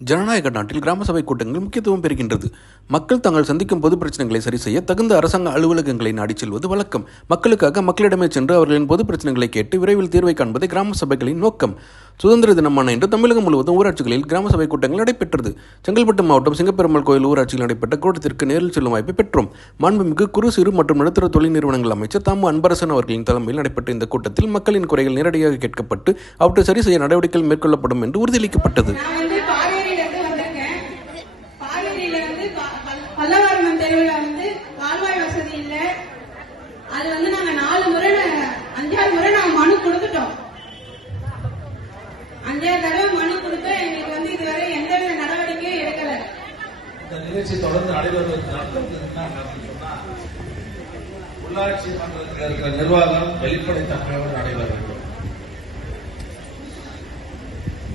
ஜனநாயக நாட்டில் கிராம சபை கூட்டங்கள் முக்கியத்துவம் பெறுகின்றது. மக்கள் தங்கள் சந்திக்கும் பொது பிரச்சனைகளை சரி செய்ய தகுந்த அரசாங்க அலுவலகங்களை நாடிச் செல்வது வழக்கம். மக்களுக்காக மக்களிடமே சென்று அவர்களின் பொது பிரச்சனைகளை கேட்டு விரைவில் தீர்வை காண்பதே கிராம சபைகளின் நோக்கம். சுதந்திர தினமான இன்று தமிழகம் முழுவதும் ஊராட்சிகளில் கிராம சபை கூட்டங்கள் நடைபெற்றது. செங்கல்பட்டு மாவட்டம் சிங்கப்பெருமாள் கோயில் ஊராட்சியில் நடைபெற்ற கூட்டத்திற்கு நேரில் செல்லும் வாய்ப்பை பெற்றோம். மாண்புமிகு குறு சிறு மற்றும் நடுத்தர தொழில் நிறுவனங்கள் அமைச்சர் தாமு அன்பரசன் அவர்களின் தலைமையில் நடைபெற்ற இந்த கூட்டத்தில் மக்களின் குறைகள் நேரடியாக கேட்கப்பட்டு அவற்றை சரி செய்ய நடவடிக்கைகள் மேற்கொள்ளப்படும் என்று உறுதியளிக்கப்பட்டது. பல்லவாரமன் தெருவில் கால்வாய் வசதி இல்லை. அது நாங்க 5 முறை நாங்க மனு கொடுத்துட்டோம். 5 தடவை மனு கொடுத்தா எங்களுக்கு இதுவரை எந்த நடவடிக்கையும் எடுக்கல. இந்த நிகழ்ச்சி தொடர்ந்து நடைபெறுவது உள்ளாட்சி மன்றத்தில் இருக்கிற நிர்வாகம் வெளிப்படைத்தன்மையோடு நடைபெற வேண்டும்.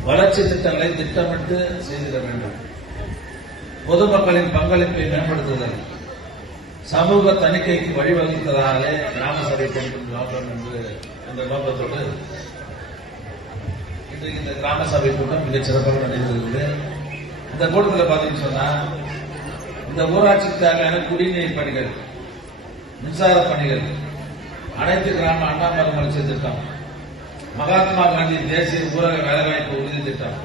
வளர்ச்சி திட்டங்களை திட்டமிட்டு செய்திட வேண்டும். பொதுமக்களின் பங்களிப்பை மேம்படுத்துதல், சமூக தணிக்கைக்கு வழிவகுத்ததாலே கிராம சபை நோக்கம் என்ற நோக்கத்தோடு இன்றைக்கு இந்த கிராம சபை கூட்டம் மிகச் சிறப்பாக நடைபெறுகிறது. இந்த கூட்டத்தில் பார்த்தீங்கன்னு சொன்னா இந்த ஊராட்சிக்கு தேவையான குடிநீர் பணிகள், மின்சார பணிகள், அனைத்து கிராம அண்ணா மறுமலர்ச்சி திட்டம், மகாத்மா காந்தி தேசிய ஊரக வேலைவாய்ப்பு உறுதி திட்டம்,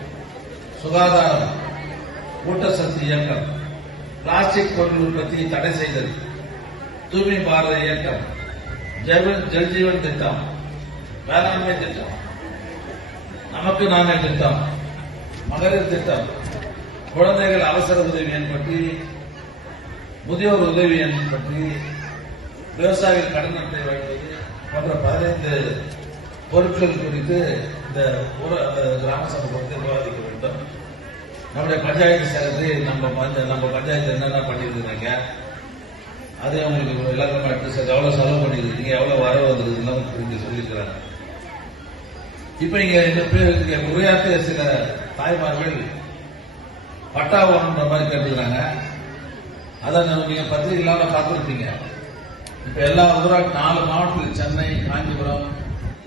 சுகாதாரம், ஊட்டச்சத்து இயக்கம், பிளாஸ்டிக் பொருள் உற்பத்தியை தடை செய்தல், தூய்மை பாரத இயக்கம், ஜல்ஜீவன் திட்டம், வேளாண்மை திட்டம், நமக்கு நானே திட்டம், மகளிர் திட்டம், குழந்தைகள் அவசர உதவி எண் பற்றி, முதியோர் உதவி எண் பற்றி, விவசாயிகள் கடன் அட்டை வழங்குவது போன்ற 15 பொருட்கள் குறித்து இந்த கிராம சபை குறித்து விவாதிக்க வேண்டும். நம்முடைய பஞ்சாயத்து செக்ரட்டரி நம்ம பஞ்சாயத்து என்னென்ன பண்ணிருந்தீங்க, அது அவங்களுக்கு விளக்கமா எடுத்து எவ்வளவு செலவு பண்ணிருக்கீங்க, எவ்வளவு வரவு வந்திருக்குன்னு சொல்லியிருக்கிறாங்க. இப்ப இங்க உரையாற்றிய சில தாய்மார்கள் பட்டா வாங்கன்ற மாதிரி கேட்டுக்கிறாங்க. அதான் நீங்க பத்திரிகைகளால பார்த்துருப்பீங்க. இப்ப எல்லா ஊராட்சி 4 மாவட்டத்தில் சென்னை, காஞ்சிபுரம்,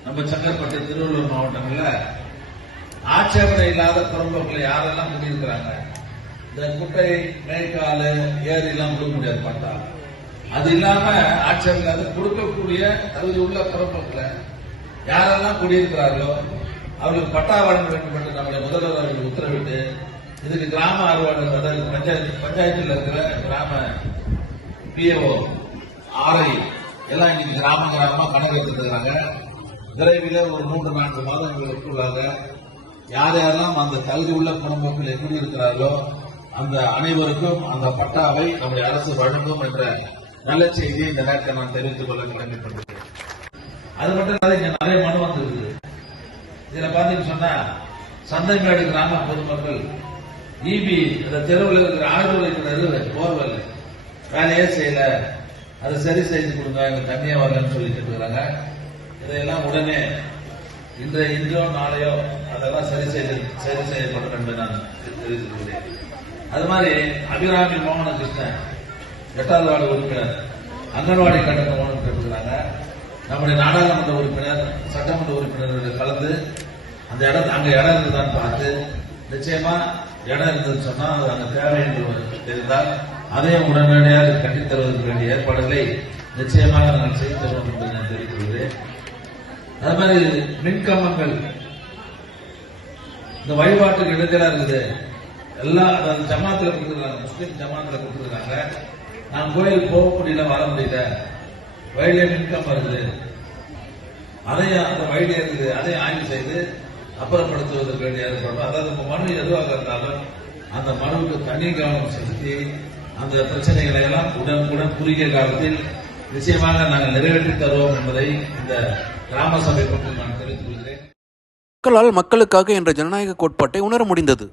நம்ம செங்கல்பட்டு, திருவள்ளூர் மாவட்டங்கள்ல ஆட்சேபனை இல்லாத புறம்போக்கில் யாரெல்லாம் குடியிருக்கிறாங்க, இந்த குட்டை, மேய்க்காலு, ஏரி எல்லாம் கொடுக்க முடியாது பட்டா. அது இல்லாம ஆட்சேபனை இல்லாத கொடுக்கக்கூடிய தகுதி உள்ள புறம்போக்கில் யாரெல்லாம் குடியிருக்கிறார்களோ அவர்களுக்கு பட்டா வழங்க வேண்டும் என்று நம்முடைய முதல்வர் அவர்கள் உத்தரவிட்டு இதுக்கு கிராம அலுவலர், அதாவது பஞ்சாயத்தில் இருக்கிற கிராம பிஏஓ, ஆர்ஐ எல்லாம் இன்னைக்கு கிராமமா கணக்கு எடுத்துக்கிறாங்க. விரைவில் ஒரு 3-4 மாதங்களுக்குள்ளாக யார் யாரெல்லாம் அந்த தகுதி உள்ள குடும்பத்தில் எப்படி இருக்கிறார்களோ அந்த அனைவருக்கும் அந்த பட்டாவை நம்முடைய அரசு வழங்கும் என்ற நல்ல செய்தியை இந்த நேரத்தை நான் தெரிவித்துக் கொள்ள கடமைப்பட்டிருக்கிறேன். அது மட்டும் இல்லாத இங்க நிறைய மனு வந்திருக்குது. இதுல பாத்தீங்கன்னு சொன்னா சந்தைமேடு கிராம பொதுமக்கள் இபி இந்த தெருவில் இருக்கிற ஆழ்துளை கிணறு போர்வெல் வேலையே செய்யல, அதை சரி செய்து கொடுங்க, எங்க தண்ணியா வரலன்னு சொல்லிட்டு இருக்கிறாங்க. இதையெல்லாம் உடனே இன்றோ நாளையோ அதெல்லாம் சரி செய்யப்படும் என்று நான் தெரிவித்துள்ளேன். அது மாதிரி அபிராமி மோகன கிருஷ்ணன் 8வது வார்டு உறுப்பினர் அங்கன்வாடி கட்டணம் கேட்டுக்கிறாங்க. நம்முடைய நாடாளுமன்ற உறுப்பினர், சட்டமன்ற உறுப்பினர்கள் கலந்து அந்த அங்க இடம் இருக்குதான்னு பார்த்து நிச்சயமா இடம் இருந்ததுன்னு சொன்னா அது அங்க தேவை என்று தெரிந்தால் அதையும் உடனடியாக கட்டித்தருவதற்கு வேண்டிய ஏற்பாடுகளை நிச்சயமாக நாங்கள் செய்து தருவோம் என்று நான் தெரிவித்துள்ளேன். அது மாதிரி மின்கம்பங்கள் இந்த வழிபாட்டுக்கு இடைஞ்சலா இருக்குது. எல்லாம் அதாவது ஜமாத்துல கொடுத்துருக்காங்க, முஸ்லீம் ஜமாத்துல கொடுத்துருக்காங்க. நான் கோயில் போக முடியல, வர முடியல, வயலே மின்கம்பம் இருக்குது, அதையும் அந்த வயலே இருக்குது, அதையும் ஆய்வு செய்து அப்புறப்படுத்துவதற்கு வேண்டிய ஏற்பாடு. அதாவது மனு எதுவாக இருந்தாலும் அந்த மனுவுக்கு தனி கவனம் செலுத்தி அந்த பிரச்சனைகளை எல்லாம் உடனுக்குடன் குறுகிய காலத்தில் நிச்சயமாக நாங்கள் நிறைவேற்றி தருவோம் என்பதை இந்த கிராம சபை பற்றி நான் தெரிவித்துக் கொள்கிறேன். மக்களால் மக்களுக்காக என்ற ஜனநாயக கோட்பாட்டை உணர முடிந்தது.